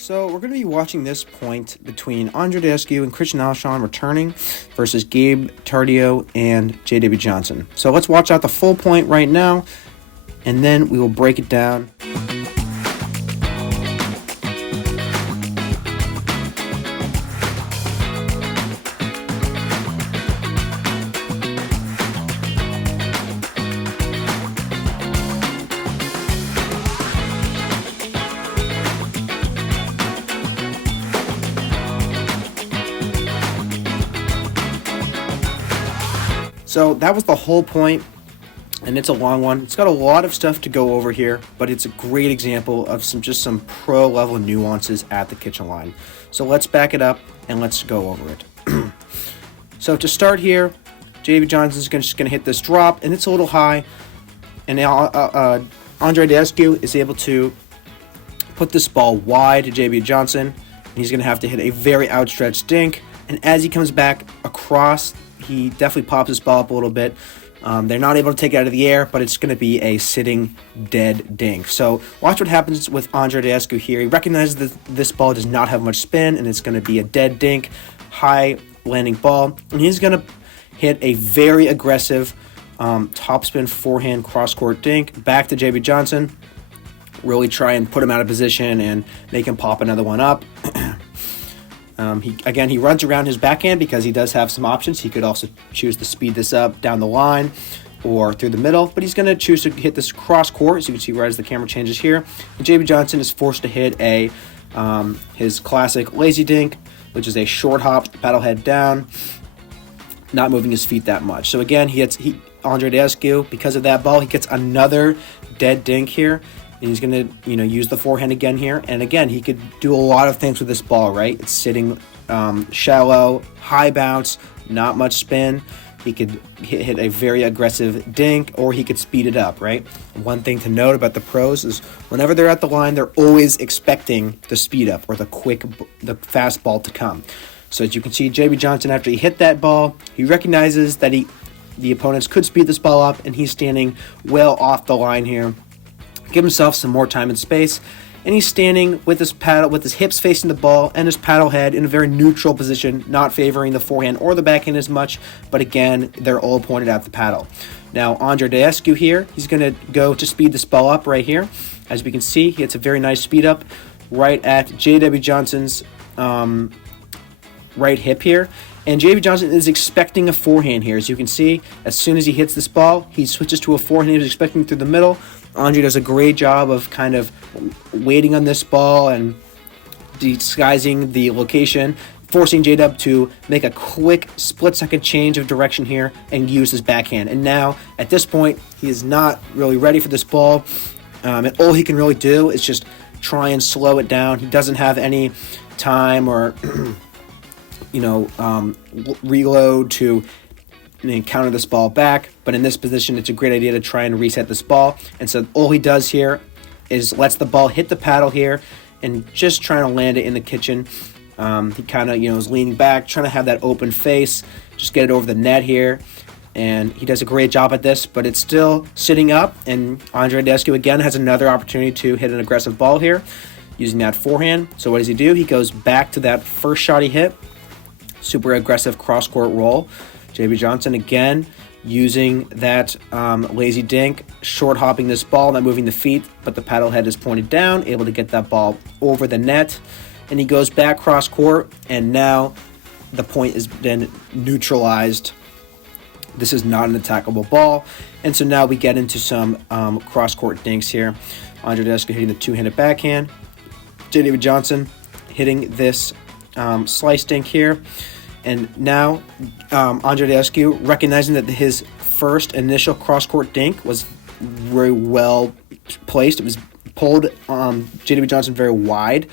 So we're going to be watching this point between Andre Descu and Christian Alshon returning versus Gabe Tardio and J.W. Johnson. So let's watch out the full point right now, and then we will break it down. So that was the whole point, and it's a long one. It's got a lot of stuff to go over here, but it's a great example of some pro-level nuances at the kitchen line. So let's back it up and let's go over it. So to start here, J.B. Johnson's just going to hit this drop, and it's a little high, and now Andre Descu is able to put this ball wide to J.B. Johnson, and he's going to have to hit a very outstretched dink, and as he comes back across, he definitely pops his ball up a little bit. They're not able to take it out of the air, but it's going to be a sitting dead dink. So watch what happens with Andre Descu here. He recognizes that this ball does not have much spin, and it's going to be a dead dink, high landing ball. And he's going to hit a very aggressive topspin forehand cross-court dink back to J.B. Johnson. Really try and put him out of position and make him pop another one up. He runs around his backhand because he does have some options. He could also choose to speed this up down the line or through the middle, but he's going to choose to hit this cross court, as you can see right as the camera changes here. And J.B. Johnson is forced to hit his classic lazy dink, which is a short hop, paddle head down, not moving his feet that much. So again, Andre Descu, because of that ball, he gets another dead dink here. And he's going to, use the forehand again here. And again, he could do a lot of things with this ball, right? It's sitting shallow, high bounce, not much spin. He could hit a very aggressive dink, or he could speed it up, right? One thing to note about the pros is whenever they're at the line, they're always expecting the speed up or the fast ball to come. So as you can see, J.B. Johnson, after he hit that ball, he recognizes that the opponents could speed this ball up, and he's standing well off the line here. Give himself some more time and space, and he's standing with his paddle, with his hips facing the ball and his paddle head in a very neutral position, not favoring the forehand or the backhand as much, but again, they're all pointed at the paddle. Now, Andre Descu here, he's going to go to speed this ball up right here. As we can see, he hits a very nice speed up right at J.W. Johnson's right hip here. And J.B. Johnson is expecting a forehand here. As you can see, as soon as he hits this ball, he switches to a forehand he was expecting through the middle. Andre does a great job of kind of waiting on this ball and disguising the location, forcing J-Dub to make a quick split-second change of direction here and use his backhand. And now, at this point, he is not really ready for this ball. And all he can really do is just try and slow it down. He doesn't have any time or, reload to counter this ball back, but in this position it's a great idea to try and reset this ball. And so all he does here is lets the ball hit the paddle here and just trying to land it in the kitchen. He kind of is leaning back, trying to have that open face, just get it over the net here, and he does a great job at this, but it's still sitting up. And Andre Descu again has another opportunity to hit an aggressive ball here using that forehand. So what does he do? He goes back to that first shot he hit, super aggressive cross-court roll. J.B. Johnson again using that lazy dink, short hopping this ball, not moving the feet, but the paddle head is pointed down, able to get that ball over the net, and he goes back cross court, and now the point has been neutralized. This is not an attackable ball, and so now we get into some cross court dinks here. Andre Descu hitting the two-handed backhand, J.W. Johnson hitting this slice dink here. And now Andre Descu, recognizing that his first initial cross-court dink was very well placed. It was pulled J.W. Johnson very wide.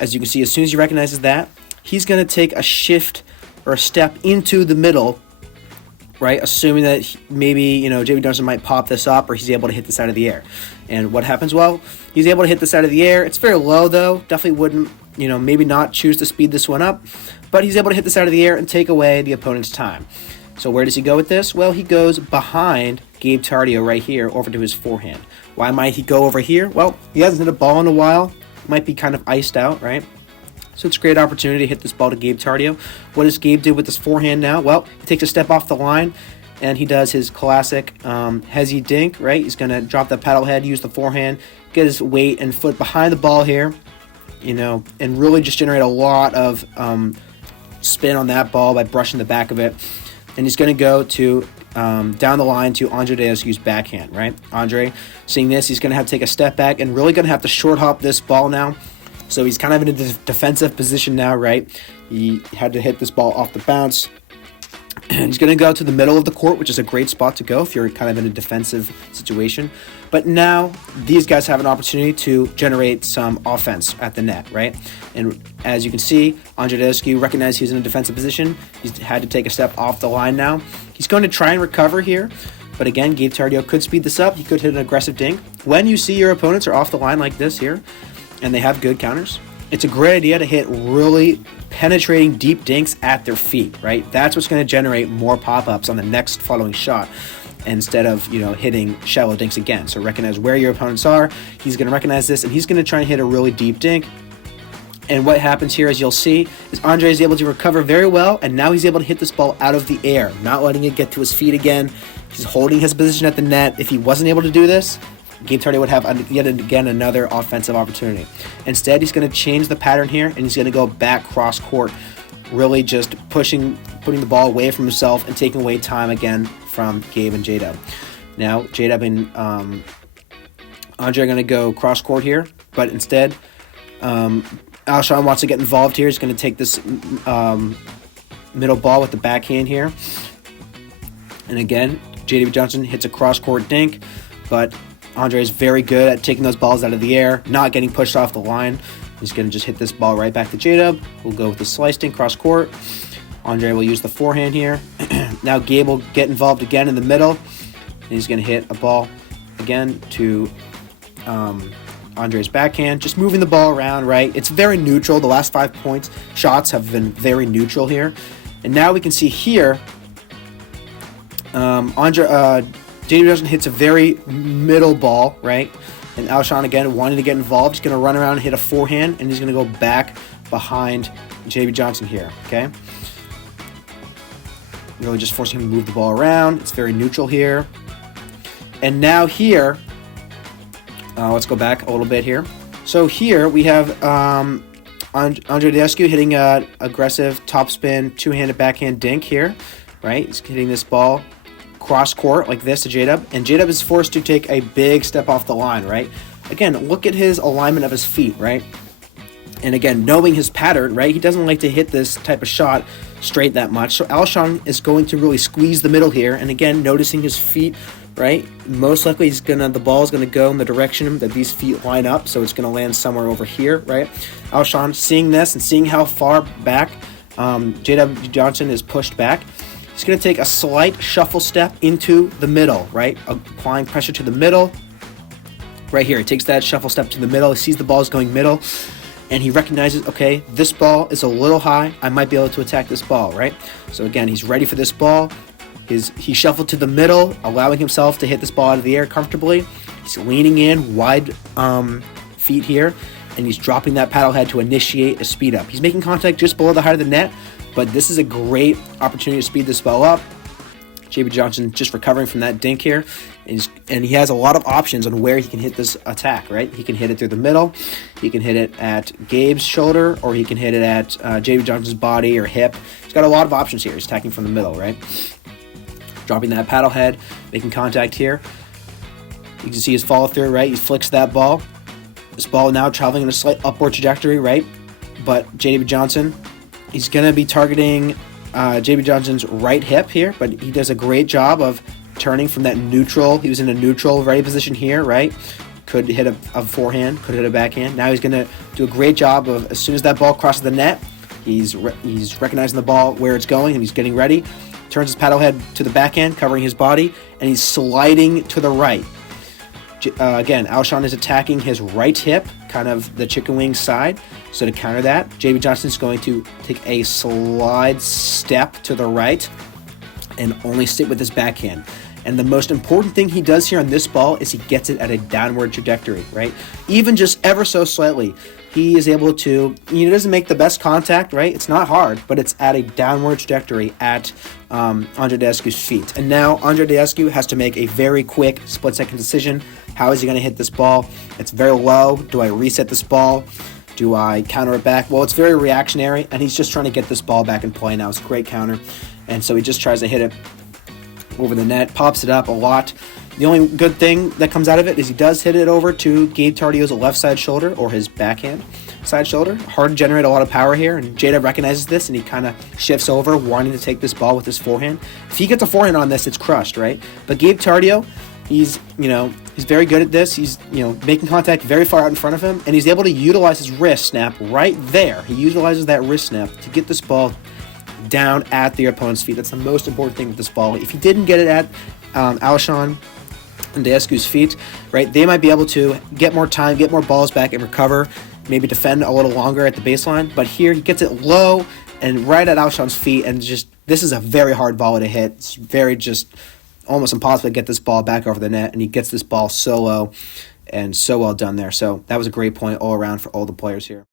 As you can see, as soon as he recognizes that, he's going to take a shift or a step into the middle, right? Assuming that maybe, J.W. Johnson might pop this up or he's able to hit this out of the air. And what happens? Well, he's able to hit this out of the air. It's very low, though. Definitely wouldn't, maybe not choose to speed this one up. But he's able to hit this out of the air and take away the opponent's time. So where does he go with this? Well, he goes behind Gabe Tardio right here over to his forehand. Why might he go over here? Well, he hasn't hit a ball in a while. might be kind of iced out, right? So it's a great opportunity to hit this ball to Gabe Tardio. What does Gabe do with his forehand now? Well, he takes a step off the line, and he does his classic hezzy dink, right? He's going to drop the paddle head, use the forehand, get his weight and foot behind the ball here, and really just generate a lot of spin on that ball by brushing the back of it. And he's going to go to down the line to Andre Deoscu's backhand, right? Andre, seeing this, he's going to have to take a step back and really going to have to short hop this ball now. So he's kind of in a defensive position now, right? He had to hit this ball off the bounce. And he's going to go to the middle of the court, which is a great spot to go if you're kind of in a defensive situation. But now these guys have an opportunity to generate some offense at the net, right? And as you can see, Andre Deoscu recognized he's in a defensive position. He's had to take a step off the line now. He's going to try and recover here. But again, Gabe Tardio could speed this up. He could hit an aggressive dink. When you see your opponents are off the line like this here, and they have good counters, it's a great idea to hit really penetrating deep dinks at their feet, right? That's what's going to generate more pop-ups on the next following shot instead of, hitting shallow dinks again. So recognize where your opponents are. He's going to recognize this, and he's going to try and hit a really deep dink. And what happens here, as you'll see, is Andre is able to recover very well, and now he's able to hit this ball out of the air, not letting it get to his feet again. He's holding his position at the net. If he wasn't able to do this, Gabe Tardio would have yet again another offensive opportunity. Instead, he's going to change the pattern here, and he's going to go back cross court, really just putting the ball away from himself and taking away time again from Gabe and J-Dub. Now, J-Dub and Andre are going to go cross court here, but instead, Alshon wants to get involved here. He's going to take this middle ball with the backhand here. And again, J.D. Johnson hits a cross court dink, but Andre is very good at taking those balls out of the air, not getting pushed off the line. He's going to just hit this ball right back to J-Dub. We'll go with the slice dink cross court. Andre will use the forehand here. Now Gabe will get involved again in the middle. And he's going to hit a ball again to Andre's backhand. Just moving the ball around, right? It's very neutral. The last 5 shots have been very neutral here. And now we can see here, J.D. Johnson hits a very middle ball, right? And Alshon, again, wanting to get involved. He's going to run around and hit a forehand, and he's going to go back behind J.D. Johnson here, okay? Really just forcing him to move the ball around. It's very neutral here. And now here, let's go back a little bit here. So here we have Andre Deoscu hitting an aggressive topspin, two-handed backhand dink here, right? He's hitting this ball cross court like this to J-Dub, and J-Dub is forced to take a big step off the line, right? Again, look at his alignment of his feet, right? And again, knowing his pattern, right? He doesn't like to hit this type of shot straight that much. So Alshon is going to really squeeze the middle here, and again, noticing his feet, right? Most likely the ball is gonna go in the direction that these feet line up, so it's gonna land somewhere over here, right? Alshon seeing this and seeing how far back J.W. Johnson is pushed back, he's going to take a slight shuffle step into the middle, right? Applying pressure to the middle. Right here, he takes that shuffle step to the middle. He sees the ball is going middle, and he recognizes, okay, this ball is a little high. I might be able to attack this ball, right? So again, he's ready for this ball. He shuffled to the middle, allowing himself to hit this ball out of the air comfortably. He's leaning in, wide feet here, and he's dropping that paddle head to initiate a speed up. He's making contact just below the height of the net, but this is a great opportunity to speed this ball up. J.B. Johnson just recovering from that dink here, and he has a lot of options on where he can hit this attack, right? He can hit it through the middle, he can hit it at Gabe's shoulder, or he can hit it at J.B. Johnson's body or hip. He's got a lot of options here. He's attacking from the middle, right? Dropping that paddle head, making contact here. You can see his follow through, right? He flicks that ball. This ball now traveling in a slight upward trajectory, right? But J.B. Johnson, he's going to be targeting J.B. Johnson's right hip here, but he does a great job of turning from that neutral. He was in a neutral ready position here, right? Could hit a forehand, could hit a backhand. Now he's going to do a great job of, as soon as that ball crosses the net, he's recognizing the ball where it's going, and he's getting ready. Turns his paddle head to the backhand, covering his body, and he's sliding to the right. Again, Alshon is attacking his right hip, kind of the chicken wing side. So to counter that, J.B. Johnson is going to take a slide step to the right and only sit with his backhand. And the most important thing he does here on this ball is he gets it at a downward trajectory, right? Even just ever so slightly, he is able to, he doesn't make the best contact, right? It's not hard, but it's at a downward trajectory at Andreescu's feet. And now Andreescu has to make a very quick split-second decision. How is he going to hit this ball? It's very low. Do I reset this ball? Do I counter it back? Well, it's very reactionary, and he's just trying to get this ball back in play now. It's a great counter. And so he just tries to hit it over the net, pops it up a lot. The only good thing that comes out of it is he does hit it over to Gabe Tardio's left side shoulder, or his backhand side shoulder. Hard to generate a lot of power here, and Jada recognizes this, and he kind of shifts over, wanting to take this ball with his forehand. If he gets a forehand on this, it's crushed, right? But Gabe Tardio, he's very good at this. He's, making contact very far out in front of him, and he's able to utilize his wrist snap right there. He utilizes that wrist snap to get this ball down at the opponent's feet. That's the most important thing with this ball. If he didn't get it at Alshon Andreescu's feet, right, they might be able to get more time, get more balls back, and recover, maybe defend a little longer at the baseline. But here he gets it low and right at Alshon's feet, and this is a very hard volley to hit. It's very almost impossible to get this ball back over the net, and he gets this ball so low and so well done there. So that was a great point all around for all the players here.